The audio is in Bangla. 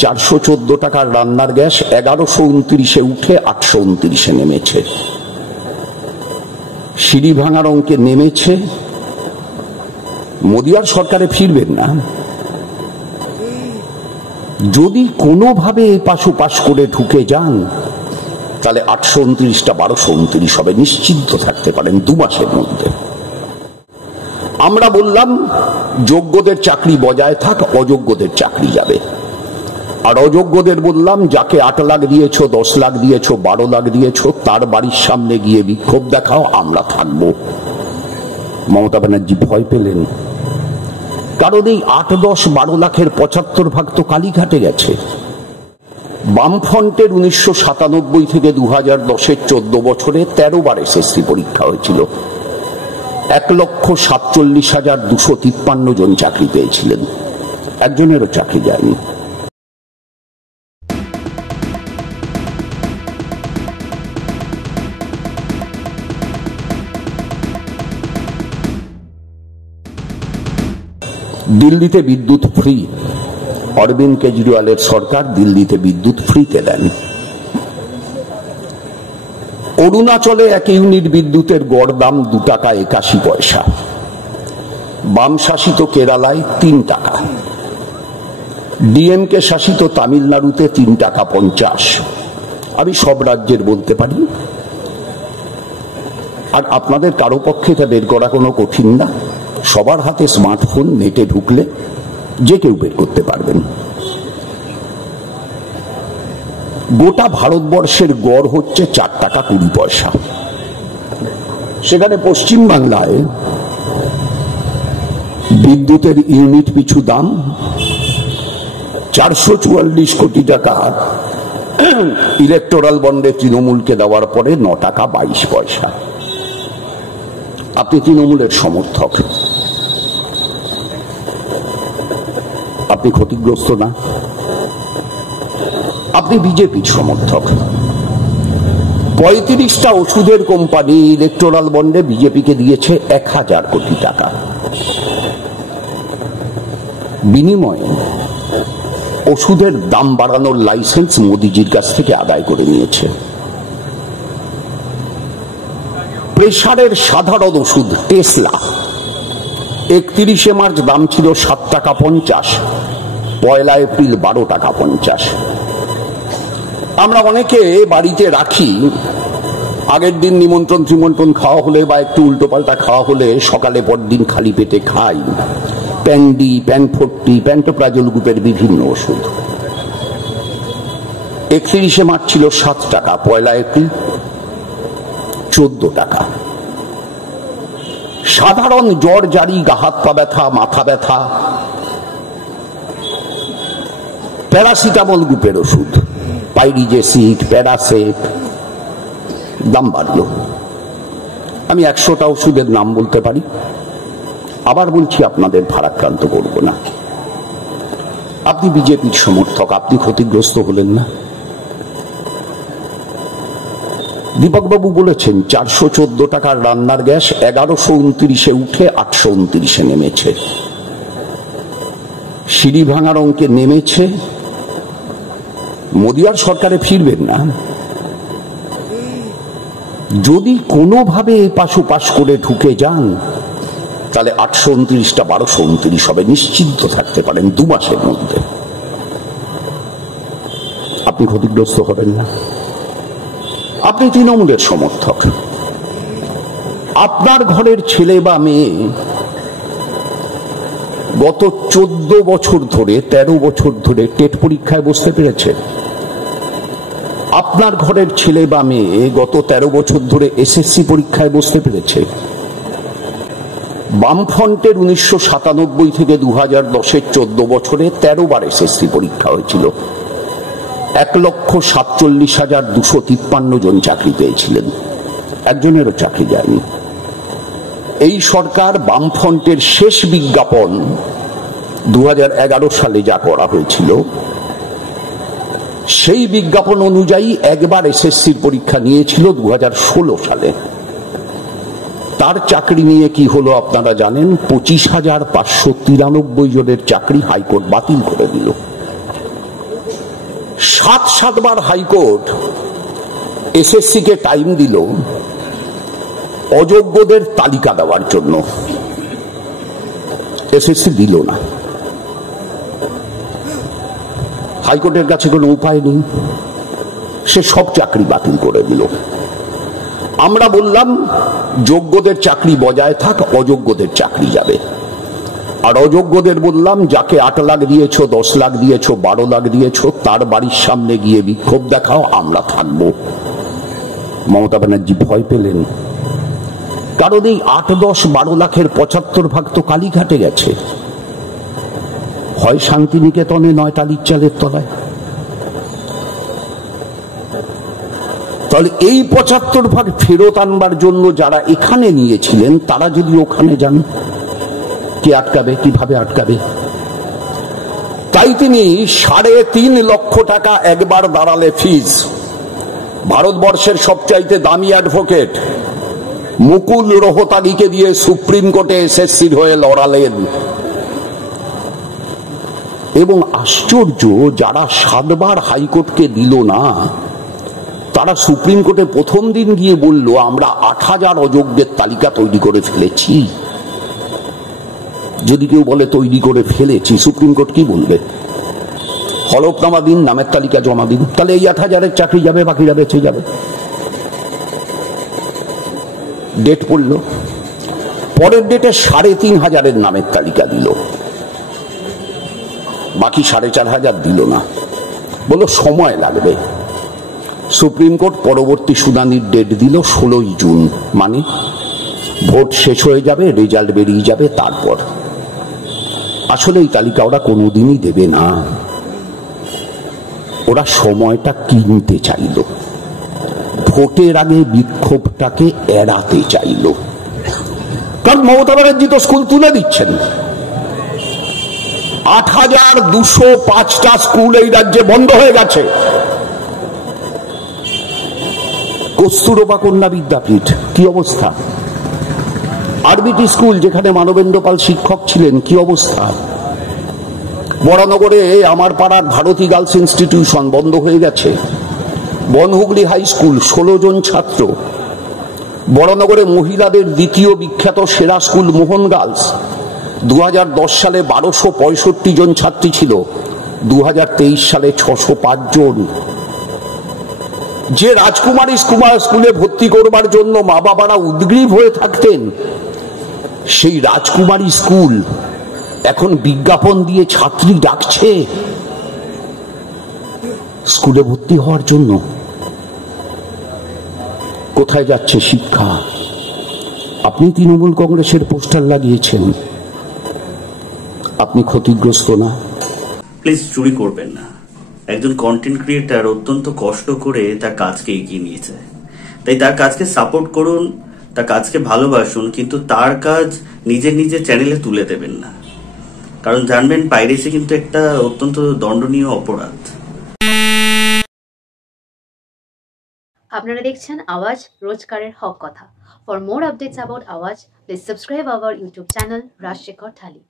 414 টাকার রান্নার গ্যাস 1129-এ উঠে 829-এ নেমেছে। সিঁড়ি ভাঙার অঙ্কে নেমেছে। মোদি আর সরকারে ফিরবেন না। যদি কোনোভাবে এপাশ ওপাশ করে ঢুকে যান তাহলে 829টা 1229 হবে, নিশ্চিন্ত থাকতে পারেন 2 মাসের মধ্যে। আমরা বললাম যোগ্যদের চাকরি বজায় থাক, অযোগ্যদের চাকরি যাবে। আর অযোগ্যদের বললাম যাকে 8 লাখ দিয়েছ, 10 লাখ দিয়েছ, 12 লাখ দিয়েছ, তার বাড়ির সামনে গিয়ে বিক্ষোভ দেখাও, আমরা থাকবো। মমতা ব্যানার্জি ভয় পেলেন, কারণ এই 8, 10, 12 লাখের 75% তো কালীঘাটে গেছে। বামফ্রন্টের 1997 থেকে 2010-এর 14 বছরে 13 বার এসএসসি পরীক্ষা হয়েছিল। 1,47,253 জন চাকরি পেয়েছিলেন, একজনেরও চাকরি যায়নি। দিল্লিতে বিদ্যুৎ ফ্রি, অরবিন্দ কেজরিওয়ালের সরকার দিল্লিতে বিদ্যুৎ ফ্রিতে দেন। অরুণাচলে 1 ইউনিট বিদ্যুতের গড় দাম 2 টাকা 81 পয়সা। বাম শাসিত কেরালায় 3 টাকা। ডিএমকে শাসিত তামিলনাড়ুতে 3 টাকা 50। আমি সব রাজ্যের বলতে পারি, আর আপনাদের কারো পক্ষে এটা বের করা কোনো কঠিন না। সবার হাতে স্মার্টফোন, নেটে ঢুকলে যে কেউ বের করতে পারবেন। গোটা ভারতবর্ষের গড় হচ্ছে 4 টাকা 20 পয়সা। সেখানে পশ্চিম বাংলায় বিদ্যুতের ইউনিট পিছু দাম 444 কোটি টাকা ইলেকটোরাল বন্ডে তৃণমূলকে দেওয়ার পরে 9 টাকা 22 পয়সা। আপনি তৃণমূলের সমর্থক, আপনি ক্ষতিগ্রস্ত না। আপনি বিজেপির সমর্থক। 35টা ওষুধের কোম্পানি ইলেকটোরাল বন্ডে বিজেপিকে দিয়েছে 1000 কোটি টাকা। বিনিময়ে ওষুধের দাম বাড়ানোর লাইসেন্স মোদিজির কাছ থেকে আদায় করে নিয়েছে। প্রেসারের সাধারণ ওষুধ টেসলা 31শে মার্চ দাম ছিল 7 টাকা 50, 1 এপ্রিল 12 টাকা 50। আমরা অনেকে বাড়িতে রাখি, আগের দিন নিমন্ত্রণ খাওয়া হলে বা একটু উল্টোপাল্টা খাওয়া হলে সকালে পরদিন খালি পেটে খাই প্যান্ডি, প্যানফোর্টি, প্যান্টোপ্রাজল গ্রুপের বিভিন্ন ওষুধ। 31শে মার্চ ছিল 7 টাকা, 1 এপ্রিল 14 টাকা। সাধারণ জ্বর জারি, গা হাত পা ব্যথা, মাথা ব্যথা, প্যারাসিটামল গ্রুপের ওষুধ পাইরিজেসিড, প্যারাসেট, দাম বাড়ল। আমি 100টা ওষুধের নাম বলতে পারি, আবার বলছি আপনাদের ভারাক্রান্ত করব না। আপনি বিজেপির সমর্থক, আপনি ক্ষতিগ্রস্ত হলেন না। দীপকবাবু বলেছেন 414 টাকার রান্নার গ্যাস 1129-এ উঠে 829-এ নেমেছে। সিঁড়ি ভাঙার অঙ্কে নেমেছে। মোদি আর সরকারে ফিরবেন না। যদি কোনোভাবে এপাশ ওপাশ করে ঢুকে যান তাহলে 829টা 1229 হবে, নিশ্চিন্ত থাকতে পারেন 2 মাসের মধ্যে। আপনি ক্ষতিগ্রস্ত হবেন না। আপনি তৃণমূলের সমর্থক। আপনার ঘরের ছেলে বা মেয়ে গত 14 বছর ধরে, 13 বছর ধরে টেট পরীক্ষায় বসতে পেরেছে। আপনার ঘরের ছেলে বা মেয়ে গত 13 বছর ধরে এসএসসি পরীক্ষায় বসতে পেরেছে। বামফ্রন্টের 1997 থেকে 2010-এর 14 বছরে 13 বার এসএসসি পরীক্ষা হয়েছিল। 1,47,253 জন চাকরি পেয়েছিলেন, একজনেরও চাকরি যায়নি। এই সরকার বামফ্রন্টের শেষ বিজ্ঞাপন 2011 সালে যা করা হয়েছিল সেই বিজ্ঞাপন অনুযায়ী একবার এসএসসির পরীক্ষা নিয়েছিল 2016 সালে। তার চাকরি নিয়ে কি হলো আপনারা জানেন? 25,593 জনের চাকরি হাইকোর্ট বাতিল করে দিল। সাতবার হাইকোর্ট এসএসসি কে টাইম দিল অযোগ্যদের তালিকা দেওয়ার জন্য, এসএসসি দিল না। হাইকোর্টের কাছে কোনো উপায় নেই, সে সব চাকরি বাতিল করে দিল। আমরা বললাম যোগ্যদের চাকরি বজায় থাক, অযোগ্যদের চাকরি যাবে। আর অযোগ্যদের বললাম যাকে 8 লাখ দিয়েছ, 10 লাখ দিয়েছ, 12 লাখ দিয়েছ, তার বাড়ির সামনে গিয়ে বিক্ষোভ দেখাও, আমরা থাকবো। মমতা ব্যানার্জি ভয় পেলেন, কারণ এই 8, 10, 12 লাখের 75 তো কালীঘাটে গেছে, হয় শান্তিনিকেতনে, নয় টালির চালের তলায়। তাহলে এই 75 ফেরত আনবার জন্য যারা এখানে নিয়েছিলেন তারা যদি ওখানে যান, কে আটকাবে, কিভাবে আটকাবে? তাই তিনি 3.5 লক্ষ টাকা একবার দাঁড়ালে ফিজ, ভারতবর্ষের সবচাইতে দামি অ্যাডভোকেট মুকুল রোহতাগিকে দিয়ে সুপ্রিম কোর্টে এসএসসির হয়ে লড়ালেন। এবং আশ্চর্য, যারা 7বার হাইকোর্টকে দিল না, তারা সুপ্রিম কোর্টে প্রথম দিন গিয়ে বলল আমরা 8000 অযোগ্যের তালিকা তৈরি করে ফেলেছি। যদি কেউ বলে তৈরি করে ফেলেছি, সুপ্রিম কোর্ট কি বলবে? হলফনামা দিন, নামের তালিকা জমা দিন। তাহলে এই 8000-এর চাকরি যাবে, বাকিরা বেঁচে যাবে। ডেট পড়ল, পরের ডেটে 3500-এর নামের তালিকা দিল, বাকি 4500 দিল না, বলল সময় লাগবে। সুপ্রিম কোর্ট পরবর্তী শুনানির ডেট দিল 16 জুন, মানে ভোট শেষ হয়ে যাবে, রেজাল্ট বেরিয়ে যাবে, তারপর। আসলে এই তালিকা ওরা কোনোদিনই দেবে না, ওরা সময়টা কিনতে চাইল, ভোটের আগে বিক্ষোভটাকে এড়াতে চাইল। কারণ মমতা ব্যানার্জি তো স্কুল তুলে দিচ্ছেন। 8205টা স্কুল এই রাজ্যে বন্ধ হয়ে গেছে। কস্তুরবা কন্যা বিদ্যাপীঠ কি অবস্থা? আরবিটি স্কুল যেখানে মানবেন্দ্র পাল শিক্ষক ছিলেন, কি অবস্থা? বরানগরে আমার পাড়ার ভারতী গার্লস ইনস্টিটিউশন বন্ধ হয়ে গেছে। বনহুগলি হাই স্কুল 16 জন ছাত্র। বরানগরে মহিলাদের দ্বিতীয় বিখ্যাত সেরা স্কুল মোহন গার্লস, 2010 সালে 1265 জন ছাত্রী ছিল, 2023 সালে 605 জন। যে রাজকুমারী স্কুলে ভর্তি করবার জন্য মা বাবারা উদ্গ্রীব হয়ে থাকতেন, সেই রাজকুমারী স্কুল এখন বিজ্ঞাপন দিয়ে ছাত্রী ডাকছে স্কুলে ভর্তি হওয়ার জন্য। কোথায় যাচ্ছে শিক্ষা? আপনি তৃণমূল কংগ্রেসের পোস্টার লাগিয়েছেন, আপনি ক্ষতিগ্রস্ত না? প্লিজ চুরি করবেন না। একজন কন্টেন্ট ক্রিয়েটার অত্যন্ত কষ্ট করে তার কাজকে এগিয়ে নিয়েছে, তাই তার কাজকে সাপোর্ট করুন, তার কাজকে ভালোবাসুন, কিন্তু তার কাজ নিজের চ্যানেলে তুলে দেবেন না। কারণ জানবেন পাইরেসি কিন্তু একটা অত্যন্ত দণ্ডনীয় অপরাধ। আপনারা দেখছেন আওয়াজ, রোজকারের হক কথা। For more updates about Awaaz, please subscribe our YouTube channel Rajshekhar thali.